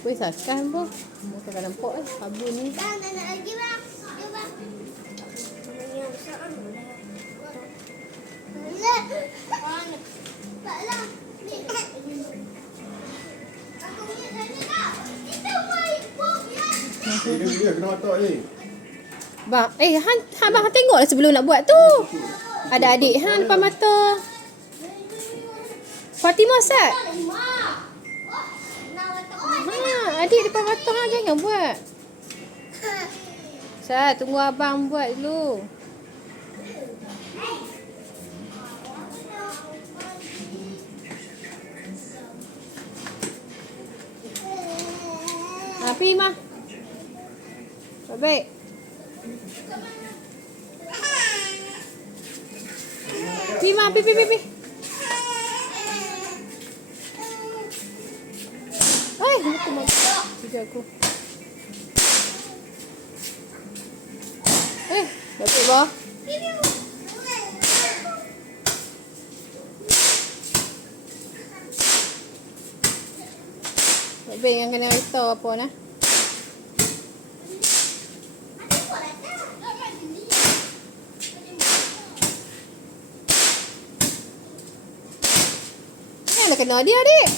Boleh sakan pun. Bukan nampak sabun ni. Bang, nak lagi bang. Ya bang. Taklah. Ni. Aku punya tanya tak? Itu mai bom ya. Dia kena otak ni. Bang, bang tengoklah sebelum nak buat tu. Ada adik depan mata. Fatimah Sat. Adik depan mata jangan buat. Sat, tunggu abang buat dulu. Pergi Mah. Baik. Pergi Mah, pergi. Oi, aku mau kerja aku. Baik bah. Baik yang kena risau apa nah. Dah kena dia adik.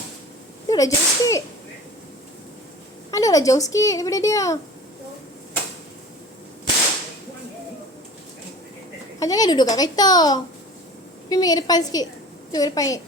Dia dah jauh sikit. Ada dah jauh sikit daripada dia. Jangan duduk kat kereta. Pergi depan sikit. Duduk depan.